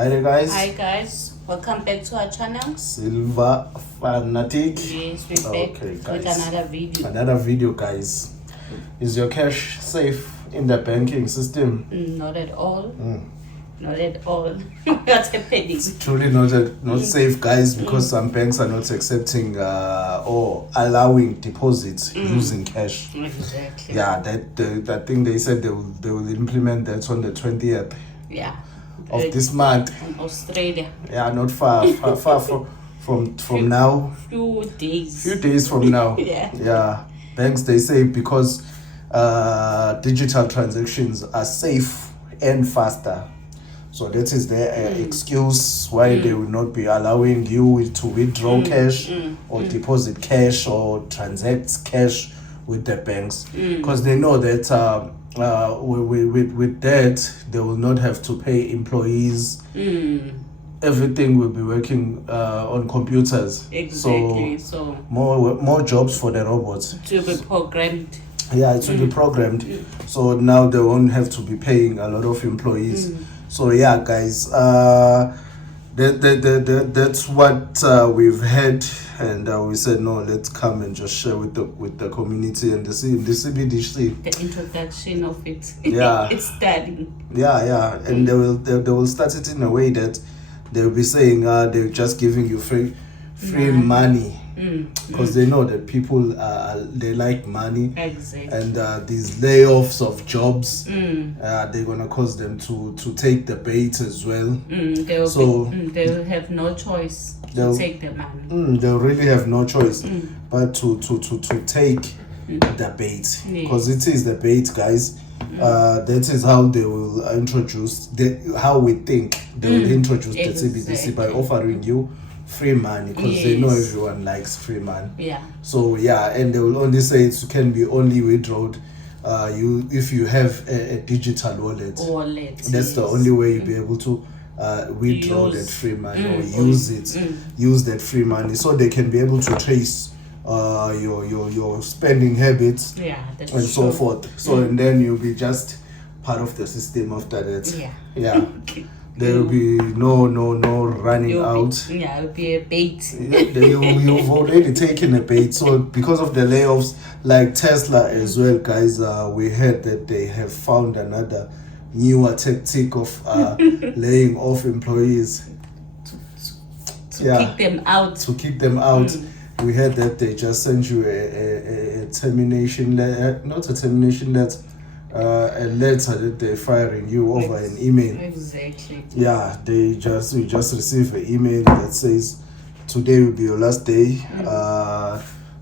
Hi there guys. Hi guys, welcome back to our channel. Silver Fanatic. Yes, we're back with another video. Another video guys. Is your cash safe in the banking system? Not at all. Not at all. What's happening? It's truly not safe guys, because some banks are not accepting or allowing deposits using cash. Exactly. Yeah, that thing they said they will implement that on the 20th. Yeah. Of this month. In Australia. Yeah, not far from now. Few days from now. Yeah. Banks, they say, because digital transactions are safe and faster. So that is their excuse why they will not be allowing you to withdraw cash or deposit cash or transact cash with the banks, because they know that with that they will not have to pay employees. Everything will be working on computers. Exactly. So more jobs for the robots to be programmed. Yeah, it will be programmed. So now they won't have to be paying a lot of employees. So yeah guys, that's what we've had, and we said no, let's come and just share with the community and the CBDC. The introduction of it. Yeah. It's starting. Yeah, and they will start it in a way that they'll be saying they're just giving you free money. Because they know that people they like money. Exactly. And these layoffs of jobs, they're gonna cause them to take the bait as well. They'll have no choice to take the money. They'll really have no choice but to take the bait, because it is the bait, guys. That is how they will introduce how we think they will introduce the CBDC, by offering you free money, because they know everyone likes free money. Yeah. So yeah, and they will only say it can be only withdrawn if you have a digital wallet. That's the only way you'll be able to withdraw that free money or use that free money, so they can be able to trace your spending habits and so forth. So and then you'll be just part of the system after that. Yeah. There will be no running out. It'll be a bait. You've already taken a bait. So because of the layoffs, like Tesla as well, guys, we heard that they have found another newer tactic of laying off employees. Kick them out. To kick them out. We heard that they just sent you a termination letter, not a termination letter, a letter that they're firing you over an email. Exactly. Yeah, we just received an email that says today will be your last day.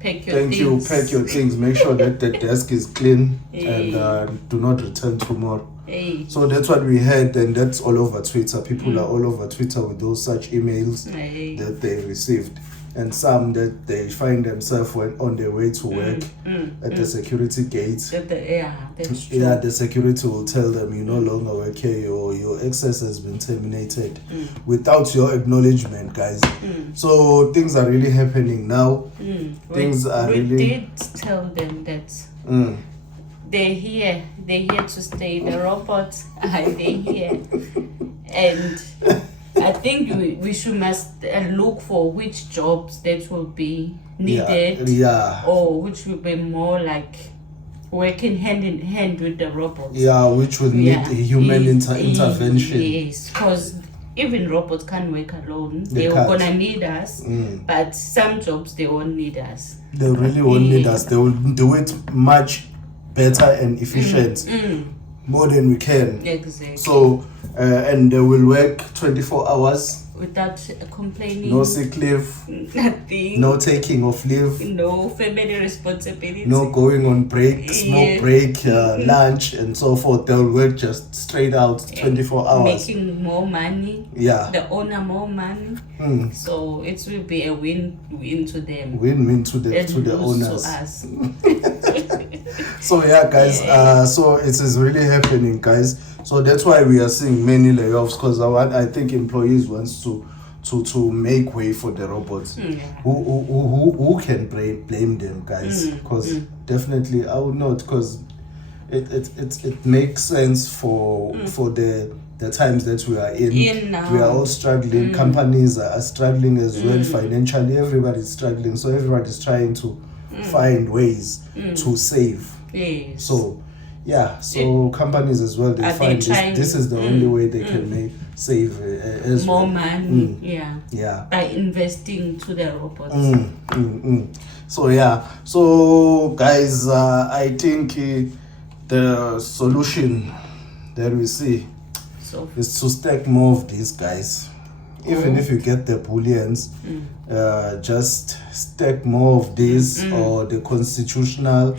Pack your things. Make sure that the desk is clean and do not return tomorrow. So that's what we had, and that's all over Twitter. People are all over Twitter with those such emails that they received. And some that they find themselves on their way to work at the security gate. That's true. Yeah, the security will tell them you no longer work here, or your access has been terminated without your acknowledgement, guys. So things are really happening now. We did tell them that they're here to stay. The robots are here, and I think we must look for which jobs that will be needed, or which will be more like working hand in hand with the robots. Yeah, which will need human intervention. Yes, because even robots can't work alone. They're gonna need us, but some jobs they won't need us. They really won't need us. They will do it much better and efficient. More than we can. Exactly. So and they will work 24 hours without complaining. No sick leave. Nothing. No taking of leave. No family responsibility. No going on break, smoke break, lunch and so forth. They'll work just straight out 24 hours. Making more money. Yeah. The owner more money. So it will be a win-win to them. Win-win to the owners. To us. So yeah guys, so it is really happening, guys. So that's why we are seeing many layoffs, because I think employees wants to make way for the robots. Who can blame them, guys? Because definitely I would not, because it makes sense for the the times that we are in now. we are all struggling. Companies are struggling as well financially. Everybody's struggling, so everybody's trying to find ways to save. Yes. So so companies as well, they find this is the only way they can save as more well. money. By investing to the robots. So guys, I think the solution that we see is to stack more of these guys. Even if you get the bullions, just stack more of these or the constitutional,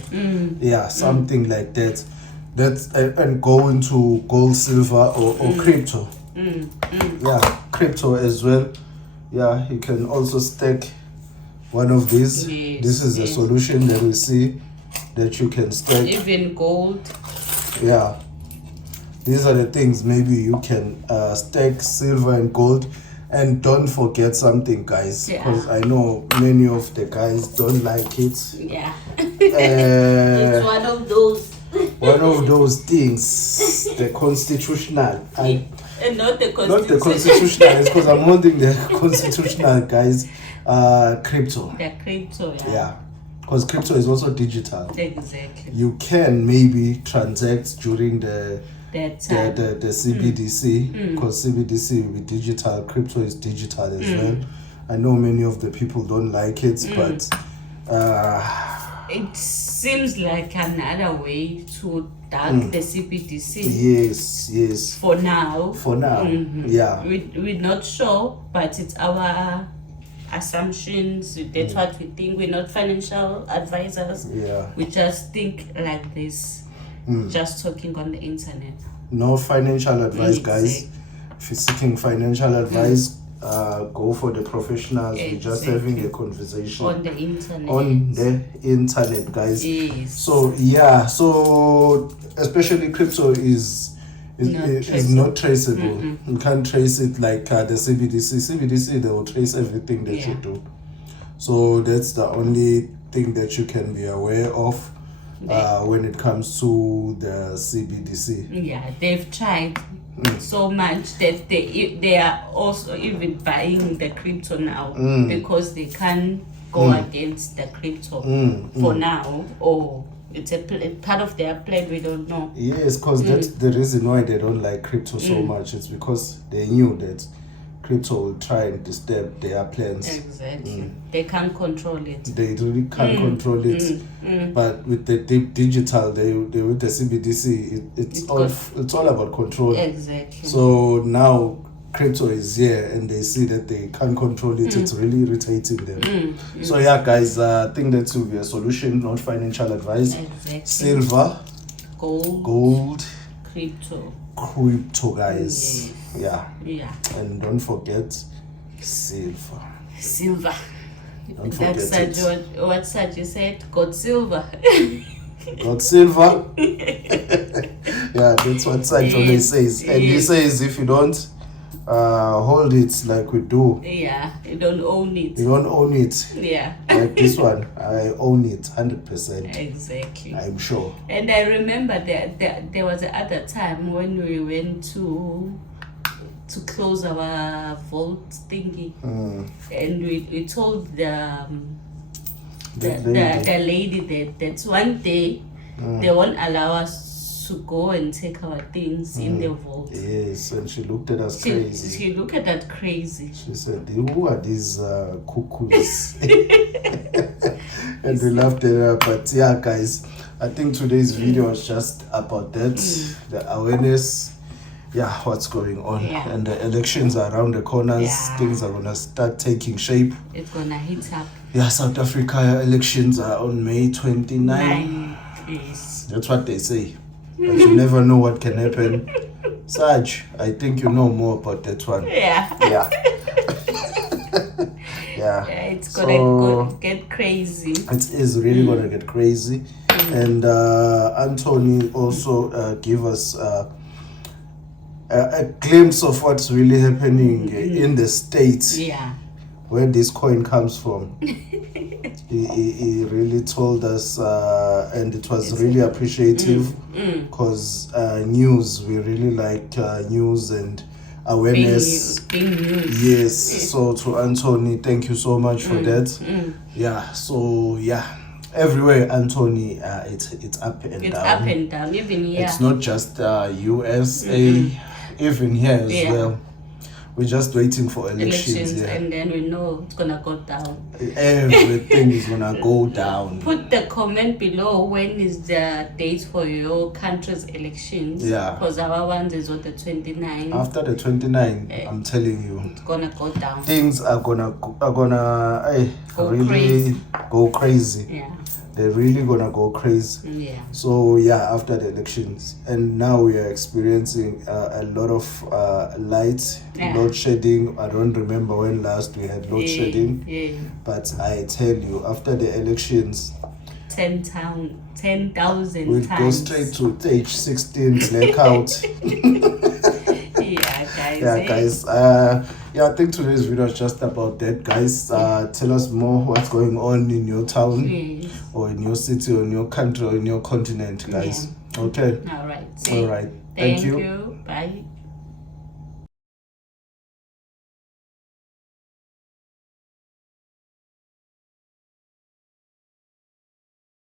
something like that. And go into gold, silver, or crypto. Crypto as well. You can also stack one of these. This is a solution that we see that you can stack. Even gold. These are the things maybe you can stack, silver and gold. And don't forget something, guys, because I know many of the guys don't like it. It's one of those. One of those things, the constitutional. And not the constitutional. Not the constitutional, it's because I'm holding the constitutional, guys. Crypto. The crypto, because crypto is also digital. Exactly. You can maybe transact during the CBDC, because CBDC will be digital, crypto is digital as well. I know many of the people don't like it, but it seems like another way to duck the CBDC. Yes. For now. We're not sure, but it's our assumptions. That's what we think. We're not financial advisors. We just think like this. Just talking on the internet. No financial advice, guys. If you're seeking financial advice, go for the professionals. We're just having a conversation on the internet. Guys. Yes. So especially crypto is not traceable. You can't trace it like the CBDC. CBDC, they will trace everything that you do. So that's the only thing that you can be aware of. When it comes to the CBDC. They've tried so much that they are also even buying the crypto now because they can't go against the crypto for now, or it's a part of their plan, we don't know. Yes, because that's the reason why they don't like crypto so much. It's because they knew that crypto will try and disturb their plans. Exactly. They can't control it. They really can't control it. But with the digital, with the CBDC, it's all about control. Exactly. So now crypto is here and they see that they can't control it. It's really irritating them. So guys, I think that will be a solution, not financial advice. Exactly. Silver, gold, crypto, guys. And don't forget silver. Don't forget what Saji said, God silver. God silver. That's what Saji always says. And he says if you don't hold it like we do, you don't own it. Like this one, I own it 100%. Exactly. I'm sure. And I remember that there was another time when we went to close our vault thingy, and we told the lady that one day they won't allow us to go and take our things in the vault. Yes, and she looked at us crazy. She looked at that crazy. She said, "Who are these cuckoos?" And we laughed at her. But guys, I think today's video is just about that, the awareness. What's going on, and the elections are around the corners. Things are gonna start taking shape. It's gonna heat up. South Africa elections are on May 29. Yes. That's what they say, but you never know what can happen. Saj, I think you know more about that one. It's gonna get crazy. It is really gonna get crazy. And Anthony also gave us a glimpse of what's really happening in the States. where this coin comes from. He really told us, and it was really appreciative, because news, we really like news and awareness. Being news. Yes. So to Anthony, thank you so much for that. Yeah. So yeah, everywhere, Anthony, it's up and It's down. up and down, even here. It's not just USA, even here as well. We're just waiting for elections. Yeah. And then we know it's gonna go down. Everything is gonna go down. Put the comment below when is the date for your country's elections. Yeah. Because our one is on the 29th. After the 29th, I'm telling you, it's gonna go down. Things are gonna Go really crazy. go crazy. Yeah. They're really gonna go crazy. Yeah. So yeah, after the elections, and now we are experiencing a lot of light, load shedding. I don't remember when last we had load shedding. Yeah. But I tell you, after the elections, 10,000 we'll go straight to stage 16 blackout. Yeah, guys. Yeah, guys. I think today's video is just about that, guys. Tell us more what's going on in your town, or in your city, or in your country, or in your continent, guys. Okay. All right. All right. Thank you. Bye.